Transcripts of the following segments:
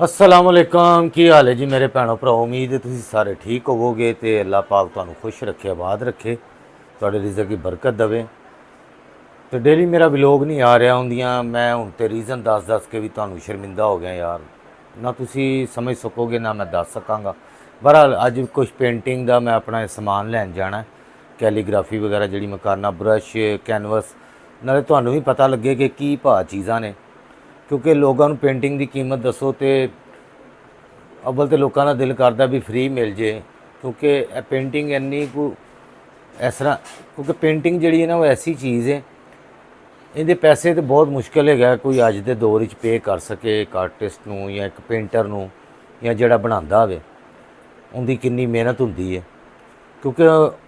अस्सलाम वालेकुम की हाल है जी मेरे भैनों भराओ। उम्मीद है तुम सारे ठीक होवोगे तो अल्लाह पाक तुहानू खुश रखे, आबाद रखे, तुहाडे रिज़क की बरकत देवे। तो डेली मेरा व्लॉग नहीं आ रहा होंदियां, मैं हुण ते रीज़न दस दस के भी तुहानू शर्मिंदा हो गया यार, ना तुसी समझ सकोगे ना मैं दस सकांगा। बहरहाल अज कुछ पेंटिंग का मैं अपना समान लैन जाना, कैलीग्राफी वगैरह जी मैं करना, ब्रश कैनवस, नाले तुहानू भी पता लगे कि की भाव चीज़ां ने, क्योंकि लोगों को पेंटिंग की कीमत दसो तो अव्वल तो लोगों का दिल करता भी फ्री मिल जाए, क्योंकि पेंटिंग इन्नी को इस तरह, क्योंकि पेंटिंग जी है ना वो ऐसी चीज़ है, इहदे पैसे तो बहुत मुश्किल है कोई अज के दौर पे कर सके एक आर्टिस्ट नूं या एक पेंटर नूं या जिहड़ा बनांदा होवे, उनकी कितनी मेहनत होंदी है। क्योंकि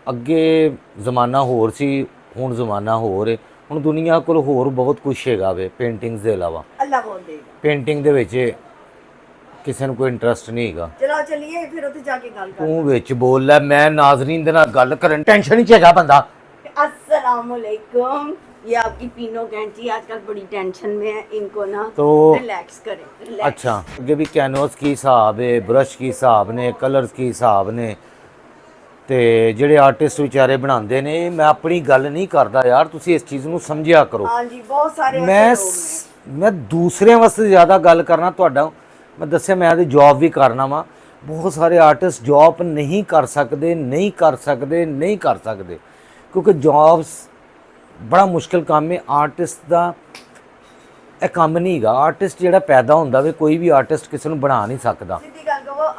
अगे जमाना होर सी, हुण जमाना होर है, हुण दुनिया कोल होर बहुत कुछ हैगा वे पेंटिंग्स के अलावा। पेंटिंग दे विच किसी को कोई इंटरस्ट नहीं हैगा। चलो चलिए फिर उत्थे जाके गल कर। तू विच बोल लै, मैं नाज़रीन दे नाल गल करन टेंशन ही च हैगा बंदा। अस्सलाम वालेकुम। ये आपकी पीनो कैंची आजकल बड़ी टेंशन में है, इनको ना तो रिलैक्स करें, रिलैक्स। अच्छा, अगे भी कैनवस की हिसाब है, ब्रश की हिसाब ने, कलर्स की हिसाब ने, तो ਜਿਹੜੇ आर्टिस्ट बेचारे बनाते ने, मैं अपनी गल नहीं करता यार, तुसी इस चीज़ को समझिया करो। हाँ जी, बहुत सारे मैं दूसरे वास्ते ज़्यादा गल करना, तुहाडा मैं दस्सिया मैं तो जॉब भी करना वा, बहुत सारे आर्टिस्ट जॉब नहीं कर सकते, नहीं कर सकते, नहीं कर सकते, क्योंकि जॉब्स बड़ा मुश्किल काम है। आर्टिस्ट का यह काम नहीं है, आर्टिस्ट जिहड़ा पैदा होंदा वे, कोई भी आर्टिस्ट किसी को बना नहीं सकता,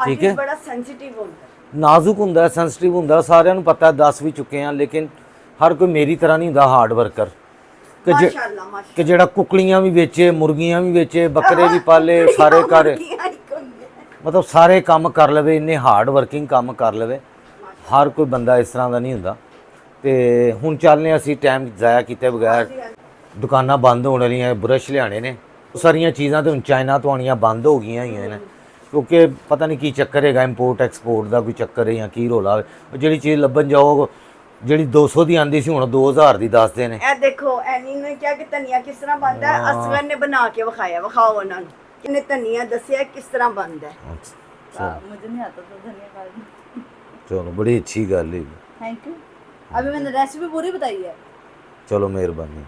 ठीक है, बड़ा सेंसिटिव होंदा, नाजुक होंदा, सेंसिटिव होंदा, सारिਆਂ ਨੂੰ पता है, दस भी चुके हैं, लेकिन हर कोई मेरी तरह नहीं होंदा हार्ड वर्कर कि जिहड़ा कुकड़ियाँ भी बेचे, मुर्गियाँ भी बेचे, बकरे भी पाले, सारे कर मतलब सारे काम कर लवे, इन्ने हार्ड वर्किंग काम कर लवे, हर कोई बंदा इस तरह का नहीं होंदा। तो हुण चलने असीं टाइम ज़ाया किए बगैर, दुकानां बंद होने वालियां, ब्रश लियाने ने, सारिया चीज़ां तो हुण चाइना तो आनियां बंद हो गई हैं, क्योंकि पता नहीं की चक्कर है, इंपोर्ट एक्सपोर्ट का कोई चक्कर है या की रौला है। जी चीज़ लभन जाओ जी 200 की आती सी, हुण 2000 की दसदे ने। ए देखो एनी ने क्या कि धनिया किस तरह बनता है, असगर ने बना के विखाया, विखाओ उन्होंने इन्हें धनिया दसिया किस तरह बनता है। मुझे नहीं आता तो धनिया काटना। चलो बड़ी अच्छी गल है, थैंक यू। अभी मैंने रेसिपी पूरी बताई है। चलो मेहरबानी,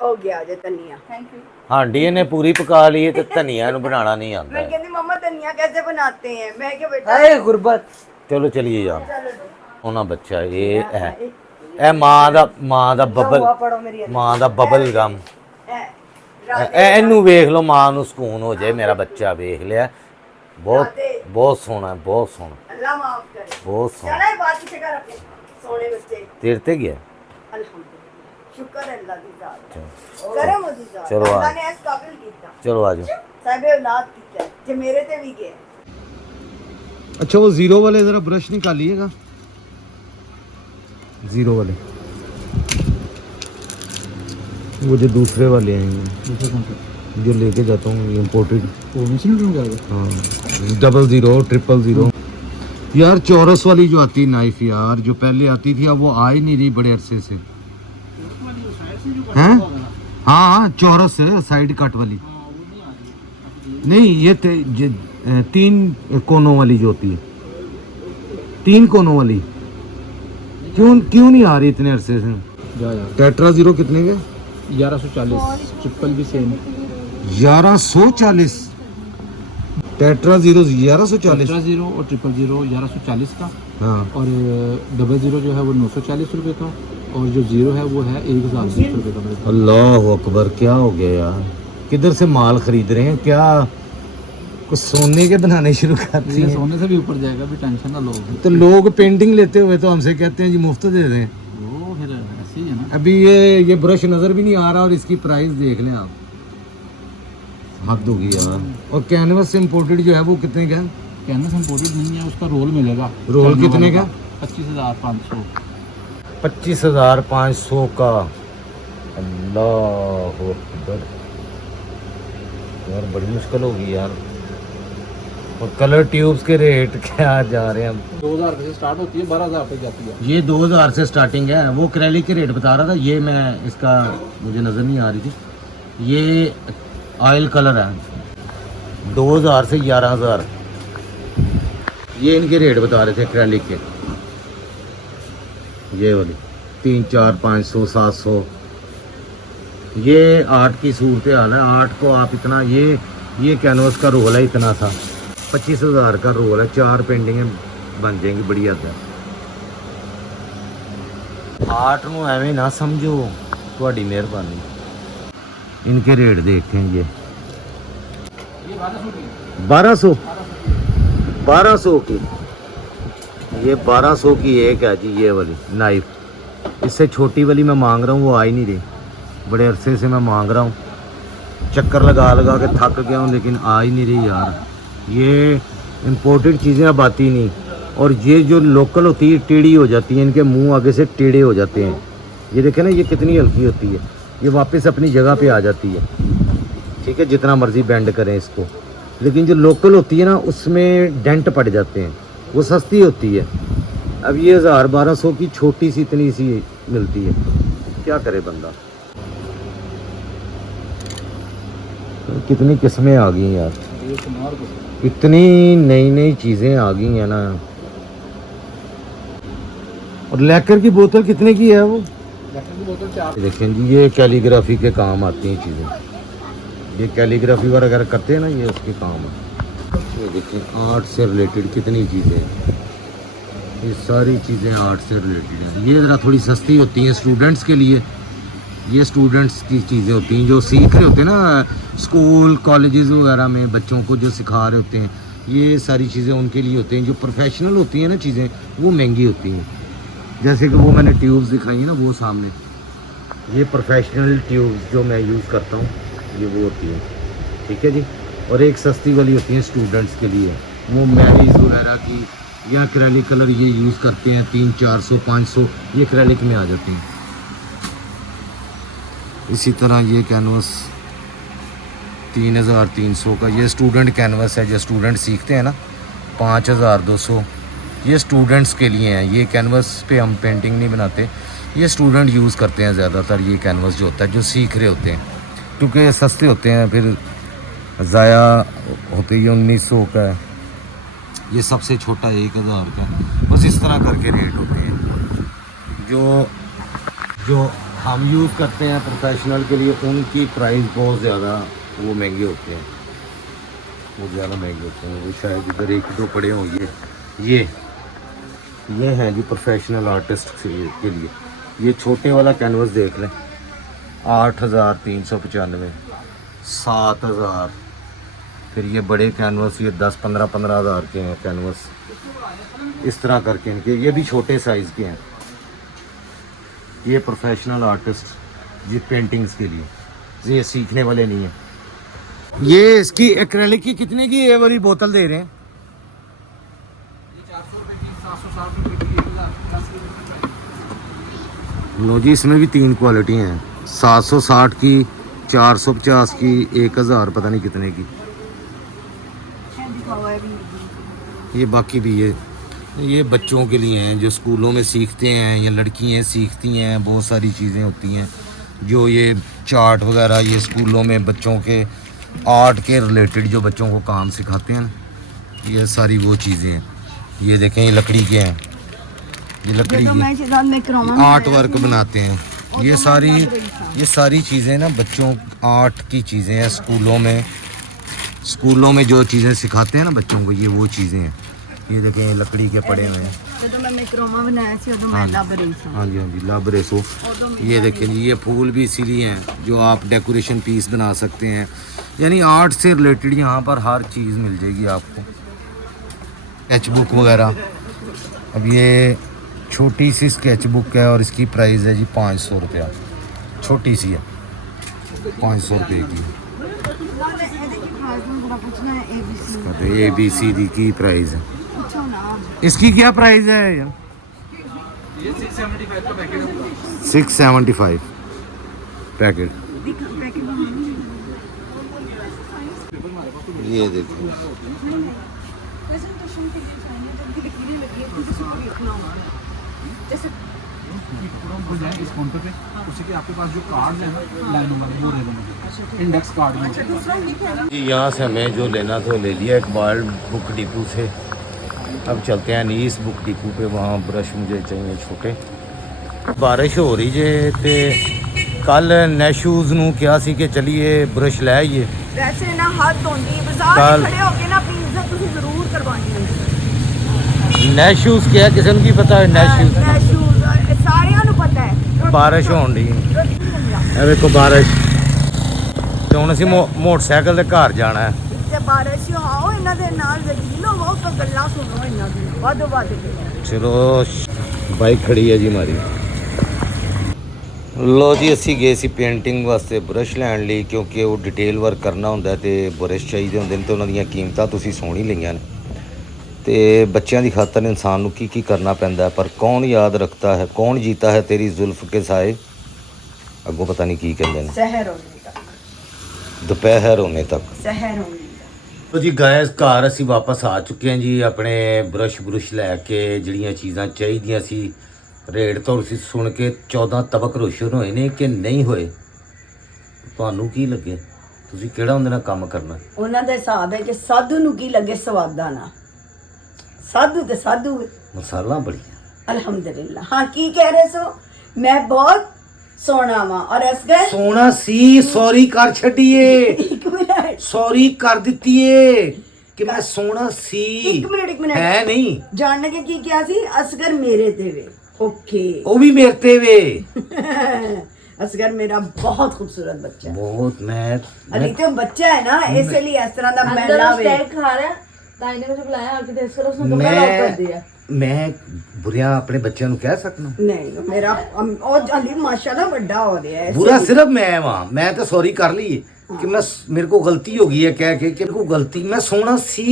हो गया जे धनिया, थैंक यू। हांडी ने पूरी पका ली है, तो धनिया नूं बनाना नहीं आता। मैं कहती मम्मा धनिया कैसे बनाते हैं, मैं क्या बेटा है गुरबत। चलो चलिए यार, उन्हें बच्चा ये है, ए मां दा बबल गम, इनू वेख लो, मां नूं सुकून हो जाए, मेरा बच्चा वेख लिया, बहुत बहुत सोहना, बहुत सोहना, अल्लाह माफ करे, बहुत सोहना। चला बात किसे कर अपने सोने बच्चे तेरे ते गया, अल्हम्दुलिल्लाह, शुक्र है अल्लाह दी जात, करम दी जात, चलो अल्लाह ने इस काबिल कीता, चलो आ जाओ, साहिब औलाद कीता जे मेरे ते भी गए। अच्छा वो जीरो वाले ज़रा ब्रश निकालिएगा, जीरो वाले, वो जो दूसरे वाले हैं जो लेके जाता हूँ इम्पोर्टेड, हाँ 00, 000। यार चौरस वाली जो आती नाइफ यार, जो पहले आती थी, अब वो आ ही नहीं रही बड़े अरसे से, हैं? हाँ हाँ चौरस है, साइड कट वाली नहीं, ये 3 कोनों वाली जो होती है, 3 कोनों वाली, क्यों नहीं आ रही इतने अरसे से? टेट्रा जीरो कितने के? 1140, ट्रिपल भी same 1140, tetra zero 1140, tetra zero और ट्रिपल जीरो 1140 का, हाँ, और 00 जो है वो 940 रुपये का, और जो जीरो है वो है 1020 रुपये का मेरे पास। अल्लाह अकबर, क्या हो गया यार, किधर से माल खरीद रहे हैं क्या? कुछ सोने के बनाने शुरू कर दिए? सोने से भी ऊपर जाएगा, भी टेंशन ना लो। तो लोग पेंटिंग लेते हुए तो हमसे कहते हैं जी मुफ्त दे दें, वो फिर ऐसे ही है ना। अभी ये ब्रश नज़र भी नहीं आ रहा, और इसकी प्राइस देख लें आप, हद होगी यार। और कैनवस इम्पोर्टेड जो है वो कितने का है? कैनवस इम्पोर्टेड नहीं है, उसका रोल मिलेगा। रोल कितने का? 25,500। 25,500 का, अल्लाह अकबर यार, बड़ी मुश्किल होगी यार। और कलर ट्यूब्स के रेट क्या जा रहे हैं? 2000 से स्टार्ट होती है, 12,000 तक जाती है। ये 2000 से स्टार्टिंग है, वो एक्रेलिक के रेट बता रहा था, ये मैं इसका मुझे नज़र नहीं आ रही थी, ये ऑयल कलर है। 2000 से 11,000 ये इनके रेट बता रहे थे एक्रेलिक के। ये वाली 3, 4, 500, 700। ये 8 की सूरत हाल है। 8 को आप इतना ये कैनवस का रोल है, इतना सा 25,000 का रोल है। 4 पेंटिंगें बन जाएंगी बढ़िया था। 8 ਨੂੰ ਐਵੇਂ ਨਾ ਸਮਝੋ, ਤੁਹਾਡੀ ਮਿਹਰਬਾਨੀ। इनके रेट देखें ये 1200 की। ये 1200 की एक है जी ये वाली नाइफ। इससे छोटी वाली मैं मांग रहा हूँ, वो आ ही नहीं रही। बड़े अरसे से मैं मांग रहा हूँ, चक्कर लगा लगा के थक गया हूँ, लेकिन आ ही नहीं रही यार। ये इम्पोर्टेड चीज़ें अब आती नहीं, और ये जो लोकल होती है टेढ़ी हो जाती है, इनके मुंह आगे से टेढ़े हो जाते हैं। ये देखें ना, ये कितनी हल्की होती है, ये वापस अपनी जगह पे आ जाती है। ठीक है, जितना मर्जी बेंड करें इसको। लेकिन जो लोकल होती है ना, उसमें डेंट पड़ जाते हैं, वो सस्ती होती है। अब ये 1000-1200 की छोटी सी इतनी सी मिलती है, क्या करे बंदा। तो कितनी किस्में आ गई यार, इतनी नई नई चीज़ें आ गई हैं ना। और लैकर की बोतल कितने की है? वो देखें जी, ये कैलीग्राफी के काम आती हैं चीज़ें। ये कैलीग्राफी वगैरह करते हैं ना, ये उसके काम है। ये देखें, आर्ट से रिलेटेड कितनी चीज़ें हैं। ये सारी चीज़ें आर्ट से रिलेटेड हैं। ये ज़रा थोड़ी सस्ती होती हैं स्टूडेंट्स के लिए। ये स्टूडेंट्स की चीज़ें होती हैं जो सीख रहे होते हैं ना, स्कूल कॉलेजेस वगैरह में बच्चों को जो सिखा रहे होते हैं। ये सारी चीज़ें उनके लिए होती हैं। जो प्रोफेशनल होती हैं ना चीज़ें, वो महंगी होती हैं। जैसे कि वो मैंने ट्यूब्स दिखाई है ना, वो सामने, ये प्रोफेशनल ट्यूब्स जो मैं यूज़ करता हूँ, ये वो होती है। ठीक है जी। और एक सस्ती वाली होती है स्टूडेंट्स के लिए, वो मैरीज वगैरह की, या एक्रेलिक कलर ये यूज़ करते हैं। 300, 400, 500 ये एक्रेलिक में आ जाते हैं। इसी तरह ये कैनवस 3300 का, ये स्टूडेंट कैनवस है। जो स्टूडेंट सीखते हैं ना, 5200 ये स्टूडेंट्स के लिए हैं। ये कैनवस पे हम पेंटिंग नहीं बनाते, ये स्टूडेंट यूज़ करते हैं ज़्यादातर। ये कैनवस जो होता है, जो सीख रहे होते हैं, क्योंकि सस्ते होते हैं, फिर ज़ाया होते। ये 1900 का है। ये सबसे छोटा 1000 का है। बस इस तरह करके रेट होते हैं। जो हम यूज़ करते हैं प्रोफेशनल के लिए, उनकी प्राइस बहुत ज़्यादा वो महंगे होते हैं, वो ज़्यादा महंगे होते हैं। वो शायद इधर 1-2 पड़े हों। ये हैं जी प्रोफेशनल आर्टिस्ट के लिए। ये छोटे वाला कैनवस देख लें, 8395, 7000। फिर ये बड़े कैनवस, ये 10-15 हज़ार के हैं कैनवस। इस तरह करके इनके, ये भी छोटे साइज़ के हैं। ये प्रोफेशनल आर्टिस्ट ये पेंटिंग्स के लिए, ये सीखने वाले नहीं हैं। ये इसकी एक्रेलिक की कितने की ये वाली बोतल दे रहे हैं? लो जी, इसमें भी 3 क्वालिटी हैं। 760 की, 450 की, 1000 पता नहीं कितने की। ये बाकी भी ये बच्चों के लिए हैं जो स्कूलों में सीखते हैं, या लड़कियां सीखती हैं। बहुत सारी चीज़ें होती हैं जो ये चार्ट वगैरह, ये स्कूलों में बच्चों के आर्ट के रिलेटेड जो बच्चों को काम सिखाते हैं, ये सारी वो चीज़ें हैं। ये देखें, ये लकड़ी के हैं, ये लकड़ी की आर्ट वर्क बनाते हैं। ये सारी चीज़ें ना बच्चों आर्ट की चीज़ें हैं। स्कूलों में जो चीज़ें सिखाते हैं ना बच्चों को, ये वो चीज़ें हैं। ये देखें, ये लकड़ी के पड़े हुए हैं। हाँ जी, लभ रहे सो। ये देखें जी, ये फूल भी इसीलिए हैं जो आप डेकोरेशन पीस बना सकते हैं। यानी आर्ट से रिलेटेड यहाँ पर हर चीज़ मिल जाएगी आपको। स्केच बुक वगैरह। अब ये छोटी सी स्केच बुक है और इसकी प्राइस है जी 500 रुपया। छोटी सी है, 500 रुपये की। ABCD की प्राइस है। इसकी क्या प्राइस है? ये 675 पैकेट। ये देखो, वो जाए इस काउंटर पे, उसी के आपके पास जो कार्ड है ना लाइन नंबर वो ले लो मुझे, इंडेक्स कार्ड में। यहाँ से हमें जो लेना था ले लिया इकबाल बुक डिपो से। अब चलते हैं नीस बुक डिपो पे, वहाँ ब्रश मुझे चाहिए छोटे। बारिश हो रही जे ते कल नैशूज़ ਨੂੰ ਕਿਹਾ ਸੀ ਕਿ ਚਲੀਏ ਬ੍ਰਸ਼ ਲੈ ਆਈਏ। वैसे ना हाथ धोंदी बाजार कल- में खड़े होके ना अपनी इज्जत तुसी जरूर करवानी है। ਨੈਸ਼ੂਜ਼ ਕਿਹਾ ਕਿਸੇ ਨੂੰ ਕੀ ਪਤਾ ਹੈ ਨੈਸ਼ੂਜ਼। शूज सारियां ਨੂੰ पता है। ਬਾਰਿਸ਼ ਹੋਣ ਦੀ ਇਹ ਵੇਖੋ ਬਾਰਿਸ਼ ਤੇ ਹੁਣ ਅਸੀਂ ਮੋਟਰਸਾਈਕਲ ਤੇ ਘਰ ਜਾਣਾ ਹੈ। ਤੇ ਬਾਰਿਸ਼ ਆਓ ਇਹਨਾਂ ਦੇ ਨਾਲ ਜ਼ਲੀਲ ਹੋਵੋ ਤਾਂ ਗੱਲਾਂ ਸੁਣੋ ਇਹਨਾਂ ਦੀ ਵੱਧ ਵੱਧ ਕੇ। ਚਲੋ ਬਾਈਕ ਖੜੀ ਹੈ ਜੀ ਹਮਾਰੀ। ਲੋ ਜੀ ਅਸੀਂ ਗਏ ਸੀ ਪੇਂਟਿੰਗ ਵਾਸਤੇ ਬ੍ਰਸ਼ ਲੈਣ ਲਈ, ਕਿਉਂਕਿ ਉਹ ਡਿਟੇਲ ਵਰਕ ਕਰਨਾ ਹੁੰਦਾ ਤੇ ਬ੍ਰਸ਼ ਚਾਹੀਦੇ ਹੁੰਦੇ ਨੇ ਤੇ ਉਹਨਾਂ ਦੀਆਂ ਕੀਮਤਾਂ ਤੁਸੀਂ ਸੁਣ ਹੀ ਲਈਆਂ ਨੇ। ਤੇ ਬੱਚਿਆਂ ਦੀ ਖਾਤਰ ਇਨਸਾਨ ਨੂੰ ਕੀ ਕੀ ਕਰਨਾ ਪੈਂਦਾ ਹੈ, ਪਰ ਕੌਣ ਯਾਦ ਰੱਖਤਾ ਹੈ, ਕੌਣ ਜੀਤਾ ਹੈ ਤੇਰੀ ਜ਼ੁਲਫ ਕੇ ਸਾਏ, ਅੱਗੋਂ ਪਤਾ ਨਹੀਂ ਕੀ ਕਹਿੰਦੇ ਨੇ, ਸ਼ਹਿਰ ਹੋਣੇ ਤੱਕ ਦੁਪਹਿਰ ਹੋਣੇ ਤੱਕ। ਸ਼ਹਿਰ ਹੋਣੇ ਤੋ ਜੀ ਗਾਇਸ ਘਰ ਅਸੀਂ ਵਾਪਸ ਆ ਚੁੱਕੇ ਹਾਂ ਜੀ, ਆਪਣੇ ਬ੍ਰਸ਼ ਲੈ ਕੇ ਜਿਹੜੀਆਂ ਚੀਜ਼ਾਂ ਚਾਹੀਦੀਆਂ ਸੀ। ਰੇਟ ਤੋਂ ਤੁਸੀਂ ਸੁਣ ਕੇ 14 ਤਬਕ ਰੋਸ਼ਨ ਹੋਏ ਨੇ ਕਿ ਨਹੀਂ ਹੋਏ, ਤੁਹਾਨੂੰ ਕੀ ਲੱਗੇ, ਤੁਸੀਂ ਕਿਹੜਾ ਉਹਦੇ ਨਾਲ ਕੰਮ ਕਰਨਾ। ਉਹਨਾਂ ਦਾ ਹਿਸਾਬ ਹੈ ਕਿ ਸਾਧੂ ਨੂੰ ਕੀ ਲੱਗੇ ਸਵਾਦਾਂ ਨਾਲ, ਸਾਧੂ ਤੇ ਸਾਧੂ ਹੈ। ਮਸਾਲਾ ਬੜੀਆਂ ਅਲਹਮਦੁਲਿਲਾ। ਹਾਂ ਕੀ ਕਹਿ ਰਹੇ ਸੋ? ਮੈਂ ਬਹੁਤ ਸੋਹਣਾ ਵਾਂ ਔਰ ਅਸਗਰ ਸੋਨਾ ਸੀ, ਸੌਰੀ ਕਰ ਛੱਡੀਏ, ਇੱਕ ਮਿੰਟ ਸੌਰੀ ਕਰ ਦਿੱਤੀ ਏ ਕਿ ਮੈਂ ਸੋਨਾ ਸੀ। ਇੱਕ ਮਿੰਟ ਹੈ ਨਹੀਂ, ਜਾਣ ਕੇ ਕੀ ਕਿਹਾ ਸੀ? ਅਸਗਰ ਮੇਰੇ ਤੇ ਵੇ। ਓਕੇ ਉਹ ਵੀ ਮੇਰੇ ਤੇ ਵੇ। असगर मेरा बहुत खूबसूरत बच्चा है। बहुत मैं अली तो बच्चा है ना, इसलिए इस तरह का अंदर मैला वे। स्टेक खा रहा है, ताई ने मुझे बुलाया आके टेस्ट करो, उसने कपड़ा लॉक कर दिया। मैं बुरिया अपने बच्चों ਨੂੰ ਕਹਿ ਸਕਦਾ नहीं मेरा और अली माशाल्लाह बड़ा हो रहा है। बुरा सिर्फ मैं वां, मैं तो सॉरी कर ली कि मैं मेरे को गलती हो गई है कह के कि मेरे को गलती, मैं सोना सी,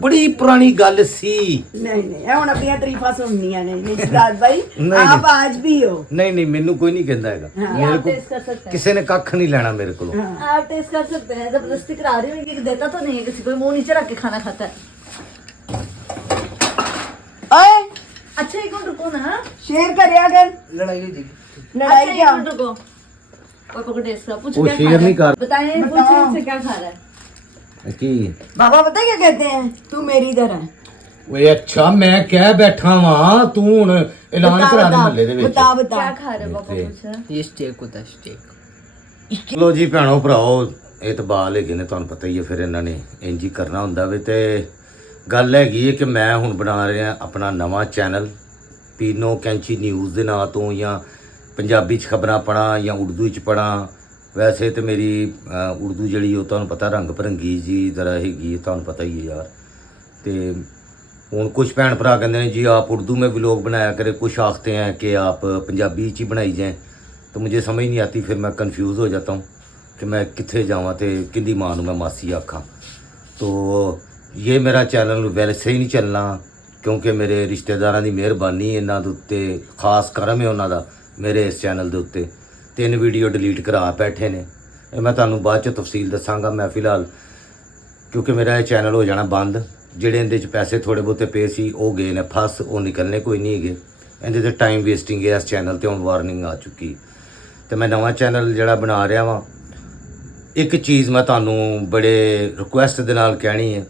बड़ी पुरानी गल सी। नहीं ये हुन अपनी तारीफां सुननियां ने नहीं सिद्धार्थ भाई। नहीं, आप आज भी हो। नहीं नहीं मैनू कोई नहीं कहता हैगा, मेरे को टेस्ट कर सकते हैं, किसी ने कख नहीं लेना मेरे को। आप टेस्ट कर सकते हैं। जबरदस्ती करा रही हूँ, ये देता तो नहीं है किसी को, मुंह नीचे रख के खाना खाता है। ओए अच्छा एक मिनट रुको ना, शेर करया कर लड़ाई हुई थी। लड़ाई अच्छा क्या? एक मिनट रुको, पापा को टेस्ट करा, पूछ वो क्या शेर खा रहा नहीं है? कर- बताइए, पूछिए इनसे क्या खा रहा है। की बाबा पता क्या कहते हैं? तू मेरी तरह है। ਓਏ ਅੱਛਾ ਮੈਂ ਕਹਿ ਬੈਠਾ ਵਾਂ, ਤੂੰ ਹੁਣ ਐਲਾਨ ਕਰਾ ਦੇ ਮਹੱਲੇ ਦੇ ਵਿੱਚ। बता बता क्या खा रहे हो पापा पूछा। ये स्टेक होता है, स्टेक। ਲੋ ਜੀ ਭੈਣੋ ਭਰਾਓ, ਇਤਬਾਲ ਹੈਗੇ ਨੇ, ਤੁਹਾਨੂੰ ਪਤਾ ਹੀ ਹੈ, ਫਿਰ ਇਹਨਾਂ ਨੇ ਇੰਜ ਹੀ ਕਰਨਾ ਹੁੰਦਾ ਵੇ। ਤੇ ਗੱਲ ਹੈਗੀ ਹੈ ਕਿ ਮੈਂ ਹੁਣ ਬਣਾ ਰਿਹਾ ਆਪਣਾ ਨਵਾਂ ਚੈਨਲ ਪੀਨੋ ਕੈਂਚੀ ਨਿਊਜ਼ ਦੇ ਨਾਂ ਤੋਂ, ਜਾਂ ਪੰਜਾਬੀ 'ਚ ਖਬਰਾਂ ਪੜ੍ਹਾਂ ਜਾਂ ਉਰਦੂ 'ਚ ਪੜ੍ਹਾਂ। ਵੈਸੇ ਤੇ ਮੇਰੀ ਉਰਦੂ ਜਿਹੜੀ ਉਹ ਤੁਹਾਨੂੰ ਪਤਾ ਰੰਗ ਭਰੰਗੀ ਜੀ ਜ਼ਰਾ ਹੈਗੀ, ਤੁਹਾਨੂੰ ਪਤਾ ਹੀ ਹੈ यार। ਤੇ ਹੁਣ कुछ भैन भरा कहते हैं जी आप उर्दू में व्लॉग बनाया करें, कुछ आखते हैं कि आप पंजाबी च ही बनाई जाएं, तो मुझे समझ नहीं आती, फिर मैं कंफ्यूज हो जाता हूँ कि मैं कित्थे जावां ते किंदी मां नूं मैं मासी आखां। तो ये मेरा चैनल वैसे ही नहीं चलना, क्योंकि मेरे रिश्तेदारां दी मेहरबानी इन्हां दे उत्ते, खास करम है उन्हां दा मेरे इस चैनल दे उत्ते। 3 वीडियो डिलीट करा बैठे ने, ਇਹ मैं तुहानूं बाद च तफसील दसांगा। मैं फिलहाल क्योंकि मेरा ये चैनल हो जाना बंद, ਜਿਹੜੇ ਇਹਦੇ 'ਚ ਪੈਸੇ ਥੋੜ੍ਹੇ ਬਹੁਤੇ ਪਏ ਸੀ ਉਹ ਗਏ ਨੇ ਫਸ, ਉਹ ਨਿਕਲਣੇ ਕੋਈ ਨਹੀਂ ਹੈਗੇ। ਇਹਦੇ 'ਤੇ ਟਾਈਮ ਵੇਸਟਿੰਗ ਹੈ ਇਸ ਚੈਨਲ 'ਤੇ, ਹੁਣ ਵਾਰਨਿੰਗ ਆ ਚੁੱਕੀ। ਤੇ ਮੈਂ ਨਵਾਂ ਚੈਨਲ ਜਿਹੜਾ ਬਣਾ ਰਿਹਾ ਵਾਂ, ਇੱਕ ਚੀਜ਼ ਮੈਂ ਤੁਹਾਨੂੰ ਬੜੇ ਰਿਕੁਐਸਟ ਦੇ ਨਾਲ ਕਹਿਣੀ ਹੈ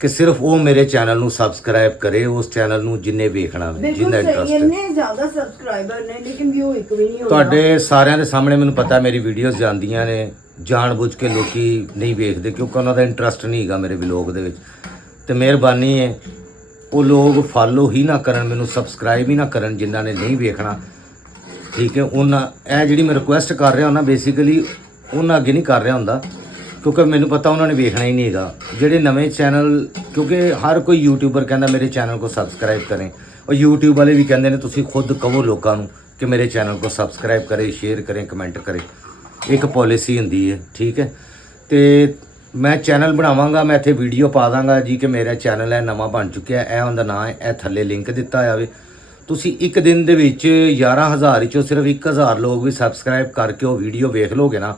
ਕਿ ਸਿਰਫ ਉਹ ਮੇਰੇ ਚੈਨਲ ਨੂੰ ਸਬਸਕ੍ਰਾਈਬ ਕਰੇ, ਉਸ ਚੈਨਲ ਨੂੰ ਜਿੰਨੇ ਵੇਖਣਾ ਵੇ, बिल्कुल ਜਿੰਨਾ सही ਇੰਟਰਸਟ ਹੈ। इतने ज्यादा सब्सक्राइबर ने लेकिन व्यू एक भी नहीं हो ਤੁਹਾਡੇ ਸਾਰਿਆਂ ਦੇ ਸਾਹਮਣੇ ਮੈਨੂੰ ਪਤਾ ਮੇਰੀ ਵੀਡੀਓਜ਼ ਜਾਂਦੀਆਂ ਨੇ, ਜਾਣ ਬੁੱਝ ਕੇ ਲੋਕੀ ਨਹੀਂ ਵੇਖਦੇ ਕਿਉਂਕਿ ਉਹਨਾਂ ਦਾ ਇੰਟਰਸਟ ਨਹੀਂ ਹੈਗਾ ਮੇਰੇ ਵਲੌਗ ਦੇ ਵਿੱਚ। ਤੇ ਮਿਹਰਬਾਨੀ ਹੈ ਉਹ ਲੋਕ ਫਾਲੋ ਹੀ ਨਾ ਕਰਨ, ਮੈਨੂੰ ਸਬਸਕ੍ਰਾਈਬ ਹੀ ਨਾ ਕਰਨ ਜਿਨ੍ਹਾਂ ਨੇ ਨਹੀਂ ਵੇਖਣਾ, ਠੀਕ ਹੈ। ਉਹਨਾਂ ਇਹ ਜਿਹੜੀ ਮੈਂ ਰਿਕੁਐਸਟ ਕਰ ਰਿਹਾ ਹੁੰਦਾ ਬੇਸਿਕਲੀ ਉਹਨਾਂ ਅੱਗੇ ਨਹੀਂ ਕਰ ਰਿਹਾ ਹੁੰਦਾ, ਕਿਉਂਕਿ ਮੈਨੂੰ ਪਤਾ ਉਹਨਾਂ ਨੇ ਵੇਖਣਾ ਹੀ ਨਹੀਂ ਹੈਗਾ। ਜਿਹੜੇ ਨਵੇਂ ਚੈਨਲ, ਕਿਉਂਕਿ ਹਰ ਕੋਈ ਯੂਟਿਊਬਰ ਕਹਿੰਦਾ ਮੇਰੇ ਚੈਨਲ को सब्सक्राइब करें, और यूट्यूब वाले भी कहते हैं ਤੁਸੀਂ खुद कहो लोगों ਨੂੰ कि मेरे चैनल को सब्सक्राइब करें, शेयर करें, कमेंट करें। एक पॉलिसी ਹੁੰਦੀ ਹੈ, ठीक है। ਤੇ ਮੈਂ ਚੈਨਲ ਬਣਾਵਾਂਗਾ, ਮੈਂ ਇੱਥੇ ਵੀਡੀਓ ਪਾ ਦਾਂਗਾ ਜੀ ਕਿ ਮੇਰਾ ਚੈਨਲ ਹੈ ਨਵਾਂ ਬਣ ਚੁੱਕਿਆ, ਇਹ ਉਹਦਾ ਨਾਂ ਹੈ, ਇਹ ਥੱਲੇ ਲਿੰਕ ਦਿੱਤਾ ਹੋਇਆ ਵੇ। ਤੁਸੀਂ ਇੱਕ ਦਿਨ ਦੇ ਵਿੱਚ 11,000 ਵਿੱਚੋਂ ਸਿਰਫ 1,000 ਲੋਕ ਵੀ ਸਬਸਕ੍ਰਾਈਬ ਕਰਕੇ ਉਹ ਵੀਡੀਓ ਵੇਖ ਲੋਗੇ ਨਾ,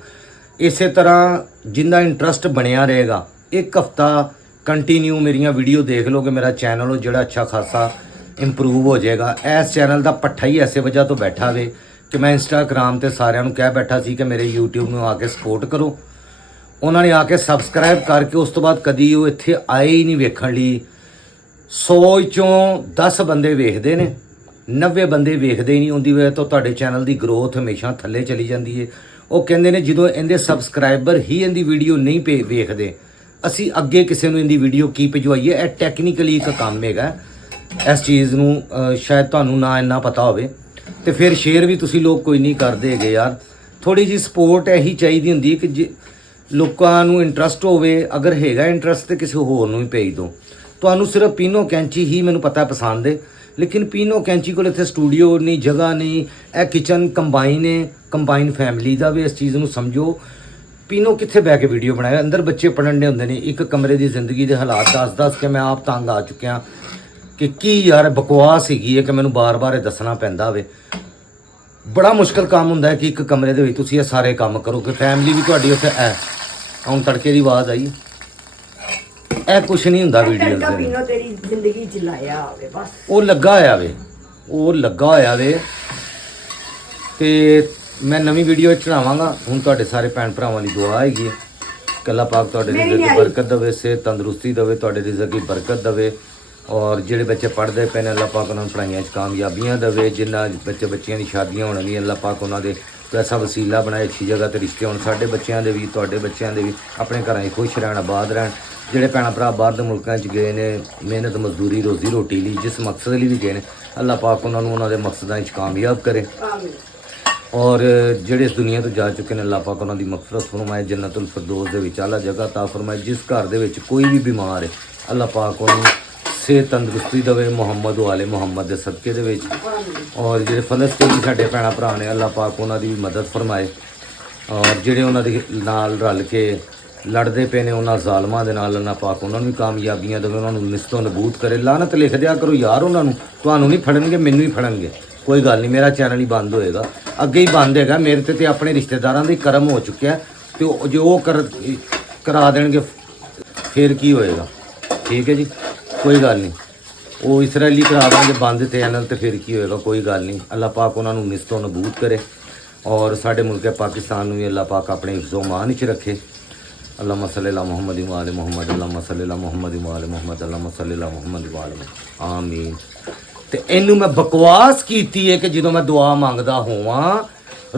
ਇਸੇ ਤਰ੍ਹਾਂ ਜਿੰਦਾ ਇੰਟਰਸਟ ਬਣਿਆ ਰਹੇਗਾ, ਇੱਕ ਹਫਤਾ ਕੰਟੀਨਿਊ ਮੇਰੀਆਂ ਵੀਡੀਓ ਦੇਖ ਲੋਗੇ, ਮੇਰਾ ਚੈਨਲ ਉਹ ਜਿਹੜਾ ਅੱਛਾ ਖਾਸਾ ਇੰਪਰੂਵ ਹੋ ਜਾਏਗਾ। ਇਸ ਚੈਨਲ ਦਾ ਪੱਠਾ ਹੀ ਐਸੇ ਵਜ੍ਹਾ ਤੋਂ ਬੈਠਾ ਵੇ ਕਿ ਮੈਂ ਇੰਸਟਾਗ੍ਰਾਮ ਤੇ ਸਾਰਿਆਂ ਨੂੰ ਕਹਿ ਬੈਠਾ ਸੀ ਕਿ ਮੇਰੇ YouTube ਨੂੰ ਆ ਕੇ ਸਪੋਰਟ ਕਰੋ। ਉਹਨਾਂ ਨੇ ਆ ਕੇ ਸਬਸਕ੍ਰਾਈਬ ਕਰਕੇ ਉਸ ਤੋਂ ਬਾਅਦ ਕਦੀ ਉਹ ਇੱਥੇ ਆਏ ਹੀ ਨਹੀਂ ਵੇਖਣ ਲਈ। 100 ਚੋਂ 10 ਬੰਦੇ ਵੇਖਦੇ ਨੇ, 90 ਬੰਦੇ ਵੇਖਦੇ ਹੀ ਨਹੀਂ। ਉਹਦੀ ਵਜ੍ਹਾ ਤੋਂ ਤੁਹਾਡੇ ਚੈਨਲ ਦੀ ਗਰੋਥ ਹਮੇਸ਼ਾ ਥੱਲੇ ਚਲੀ ਜਾਂਦੀ ਹੈ। ਉਹ ਕਹਿੰਦੇ ਨੇ ਜਦੋਂ ਇਹਦੇ ਸਬਸਕ੍ਰਾਈਬਰ ਹੀ ਇਹਦੀ ਵੀਡੀਓ ਨਹੀਂ ਵੇਖਦੇ, ਅਸੀਂ ਅੱਗੇ ਕਿਸੇ ਨੂੰ ਇਹਦੀ ਵੀਡੀਓ ਕੀ ਭਿਜਵਾਈਏ। ਇਹ ਟੈਕਨੀਕਲੀ ਇੱਕ ਕੰਮ ਹੈਗਾ। ਇਸ ਚੀਜ਼ ਨੂੰ ਸ਼ਾਇਦ ਤੁਹਾਨੂੰ ਨਾ ਇੰਨਾ ਪਤਾ ਹੋਵੇ, ਤੇ ਫਿਰ ਸ਼ੇਅਰ ਵੀ ਤੁਸੀਂ ਲੋਕ ਕੋਈ ਨਹੀਂ ਕਰਦੇ ਹੈਗੇ ਯਾਰ। ਥੋੜੀ ਜੀ ਸਪੋਰਟ ਇਹੀ ਚਾਹੀਦੀ ਹੁੰਦੀ ਹੈ ਕਿ ਜੇ ਲੋਕਾਂ ਨੂੰ ਇੰਟਰਸਟ ਹੋਵੇ, ਅਗਰ ਹੈਗਾ ਇੰਟਰਸਟ ਤੇ ਕਿਸੇ ਹੋਰ ਨੂੰ ਵੀ ਭੇਜ ਦਿਓ। ਤੁਹਾਨੂੰ ਸਿਰਫ ਪੀਨੋ ਕੈਂਚੀ ਹੀ ਮੈਨੂੰ ਪਤਾ ਪਸੰਦ ਹੈ, ਲੇਕਿਨ ਪੀਨੋ ਕੈਂਚੀ ਕੋਲ ਇੱਥੇ ਸਟੂਡੀਓ ਨਹੀਂ, ਜਗ੍ਹਾ ਨਹੀਂ। ਇਹ ਕਿਚਨ ਕੰਬਾਈਨ ਹੈ, ਕੰਬਾਈਨ ਫੈਮਿਲੀ ਦਾ ਵੀ। ਇਸ ਚੀਜ਼ ਨੂੰ ਸਮਝੋ। ਪੀਨੋ ਕਿੱਥੇ ਬਹਿ ਕੇ ਵੀਡੀਓ ਬਣਾਇਆ? ਅੰਦਰ ਬੱਚੇ ਪੜ੍ਹਨ ਦੇ ਹੁੰਦੇ ਨੇ। ਇੱਕ ਕਮਰੇ ਦੀ ਜ਼ਿੰਦਗੀ ਦੇ ਹਾਲਾਤ ਦੱਸ ਕੇ ਮੈਂ ਆਪ ਤੰਗ ਆ ਚੁੱਕਿਆ ਕਿ ਕੀ ਯਾਰ ਬਕਵਾਸ ਹੈਗੀ ਹੈ ਕਿ ਮੈਨੂੰ ਬਾਰ-ਬਾਰ ਇਹ ਦੱਸਣਾ ਪੈਂਦਾ ਹੋਵੇ। ਬੜਾ ਮੁਸ਼ਕਲ ਕੰਮ ਹੁੰਦਾ ਹੈ ਕਿ ਇੱਕ ਕਮਰੇ ਦੇ ਵਿੱਚ ਤੁਸੀਂ ਇਹ ਸਾਰੇ ਕੰਮ ਕਰੋ ਕਿ ਫੈਮਿਲੀ ਵੀ ਤੁਹਾਡੀ ਉੱਥੇ ਹੁਣ ਤੜਕੇ ਦੀ ਆਵਾਜ਼ ਆਈ। ਇਹ ਕੁਛ ਨਹੀਂ ਹੁੰਦਾ ਵੀਡੀਓ ਤੜਕਾ ਦੇ। ਪੀਨੋ ਤੇਰੀ ਜ਼ਿੰਦਗੀ ਚ ਲਾਇਆ ਹੋਵੇ ਬਸ। ਉਹ ਲੱਗਾ ਹੋਇਆ ਵੇ ਤੇ ਮੈਂ ਨਵੀਂ ਵੀਡੀਓ ਚੜਾਵਾਂਗਾ। ਹੁਣ ਤੁਹਾਡੇ ਸਾਰੇ ਭੈਣ ਭਰਾਵਾਂ ਦੀ ਦੁਆ ਹੈਗੀ। ਅੱਲਾਹ ਪਾਕ ਤੁਹਾਡੇ ਰਿਜ਼ਕ ਦੀ ਬਰਕਤ ਦੇਵੇ, ਸਿਹਤ ਤੰਦਰੁਸਤੀ ਦੇਵੇ, ਤੁਹਾਡੇ ਰਿਜ਼ਕ ਦੀ ਬਰਕਤ ਦੇਵੇ। ਔਰ ਜਿਹੜੇ ਬੱਚੇ ਪੜ੍ਹਦੇ ਪਏ ਨੇ ਅੱਲਾਹ ਪਾਕ ਉਹਨਾਂ ਨੂੰ ਪੜ੍ਹਾਈਆਂ 'ਚ ਕਾਮਯਾਬੀਆਂ ਦੇਵੇ। ਜਿਨ੍ਹਾਂ ਬੱਚਿਆਂ ਦੀ ਸ਼ਾਦੀਆਂ ਹੋਣਗੀਆਂ ਅੱਲਾਹ ਪਾਕ ਉਹਨਾਂ ਦੇ ਐਸਾ ਵਸੀਲਾ ਬਣਾਏ, ਅੱਛੀ ਜਗ੍ਹਾ ਤੇ ਰਿਸ਼ਤੇ ਹੋਣ। ਸਾਡੇ ਬੱਚਿਆਂ ਦੇ ਵੀ, ਤੁਹਾਡੇ ਬੱਚਿਆਂ ਦੇ ਵੀ ਆਪਣੇ ਘਰਾਂ 'ਚ ਖੁਸ਼ ਰਹਿਣ, ਆਬਾਦ ਰਹਿਣ। ਜਿਹੜੇ ਭੈਣ ਭਰਾ ਬਾਹਰ ਦੇ ਮੁਲਕਾਂ 'ਚ ਗਏ ਨੇ ਮਿਹਨਤ ਮਜ਼ਦੂਰੀ ਰੋਜ਼ੀ ਰੋਟੀ ਲਈ, ਜਿਸ ਮਕਸਦ ਲਈ ਵੀ ਗਏ ਨੇ, ਅੱਲਾਹ ਪਾਕ ਉਹਨਾਂ ਨੂੰ ਉਹਨਾਂ ਦੇ ਮਕਸਦਾਂ 'ਚ ਕਾਮਯਾਬ ਕਰੇ। ਔਰ ਜਿਹੜੇ ਇਸ ਦੁਨੀਆ ਤੋਂ ਜਾ ਚੁੱਕੇ ਨੇ ਅੱਲਾਹ ਪਾਕ ਉਹਨਾਂ ਦੀ ਮਗਫਰਤ ਫਰਮਾਏ, ਜੰਨਤੁਲ ਫਿਰਦੌਸ ਦੇ ਵਿੱਚ ਆਲਾ ਜਗ੍ਹਾ ਤਾ ਫਰਮਾਏ। ਜਿਸ ਘਰ ਦੇ ਵਿੱਚ ਕੋਈ ਵੀ ਬਿਮਾਰ ਹੈ ਅੱਲਾਹ ਪਾਕ ਉਹਨੂੰ ਸਿਹਤ ਤੰਦਰੁਸਤੀ ਦੇਵੇ ਮੁਹੰਮਦ ਵਾਲੇ ਮੁਹੰਮਦ ਦੇ ਸਦਕੇ ਦੇ ਵਿੱਚ। ਔਰ ਜਿਹੜੇ ਫਲਸਤੀਨੀ ਸਾਡੇ ਭੈਣਾਂ ਭਰਾ ਨੇ ਅੱਲਾਹ ਪਾਕ ਉਹਨਾਂ ਦੀ ਵੀ ਮਦਦ ਫਰਮਾਏ। ਔਰ ਜਿਹੜੇ ਉਹਨਾਂ ਦੇ ਨਾਲ ਰਲ ਕੇ ਲੜਦੇ ਪਏ ਨੇ ਉਹਨਾਂ ਜ਼ਾਲਮਾਂ ਦੇ ਨਾਲ ਅੱਲਾਹ ਪਾਕ ਉਹਨਾਂ ਨੂੰ ਵੀ ਕਾਮਯਾਬੀਆਂ ਦੇਵੇ, ਉਹਨਾਂ ਨੂੰ ਨਿਸਤੋਂ ਨਬੂਦ ਕਰੇ। ਲਾਨਤ ਲਿਖ ਦਿਆ ਕਰੋ ਯਾਰ ਉਹਨਾਂ ਨੂੰ। ਤੁਹਾਨੂੰ ਨਹੀਂ ਫੜਨਗੇ, ਮੈਨੂੰ ਹੀ ਫੜਨਗੇ। ਕੋਈ ਗੱਲ ਨਹੀਂ, ਮੇਰਾ ਚੈਨਲ ਹੀ ਬੰਦ ਹੋਏਗਾ, ਅੱਗੇ ਹੀ ਬੰਦ ਹੈਗਾ। ਮੇਰੇ ਤੇ ਆਪਣੇ ਰਿਸ਼ਤੇਦਾਰਾਂ ਦੇ ਕਰਮ ਹੋ ਚੁੱਕਿਆ ਤੇ ਜੋ ਉਹ ਕਰਾ ਦੇਣਗੇ ਫਿਰ ਕੀ ਹੋਏਗਾ। ਠੀਕ ਹੈ ਜੀ, ਕੋਈ ਗੱਲ ਨਹੀਂ। ਉਹ ਇਸਰਾਈਲੀ ਕਰਾ ਦੇਣਗੇ ਬੰਦ ਚੈਨਲ ਤੇ ਫਿਰ ਕੀ ਹੋਏਗਾ, ਕੋਈ ਗੱਲ ਨਹੀਂ। ਅੱਲਾਹ ਪਾਕ ਉਹਨਾਂ ਨੂੰ ਨਿਸਤੋਂ ਨਬੂਦ ਕਰੇ। ਔਰ ਸਾਡੇ ਮੁਲਕ ਪਾਕਿਸਤਾਨ ਨੂੰ ਵੀ ਅੱਲਾਹ ਪਾਕ ਆਪਣੇ ਹਿਫਜ਼ੋ ਮਾਨ ਵਿੱਚ ਰੱਖੇ। ਅੱਲਾਹੁम्मा सल्ली अला मुहम्मद व आले मुहम्मद, ਅੱਲਾਹੁम्मा सल्ली अला मुहम्मद व आले मुहम्मद, ਅੱਲਾਹੁम्मा सल्ली अला मुहम्मद व आले मुहम्मद। ਆਮੀਨ। ਤੇ ਇਹਨੂੰ ਮੈਂ ਬਕਵਾਸ ਕੀਤੀ ਹੈ ਕਿ ਜਦੋਂ ਮੈਂ ਦੁਆ ਮੰਗਦਾ ਹੋਵਾਂ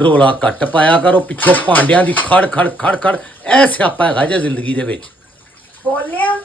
ਰੋਲਾ ਘੱਟ ਪਾਇਆ ਕਰੋ, ਪਿੱਛੋਂ ਭਾਂਡਿਆਂ ਦੀ ਖੜ ਖੜ ਇਹ ਸਿਆਪਾ ਹੈਗਾ ਜੇ ਜ਼ਿੰਦਗੀ ਦੇ ਵਿੱਚ। ਬੋਲਿਆ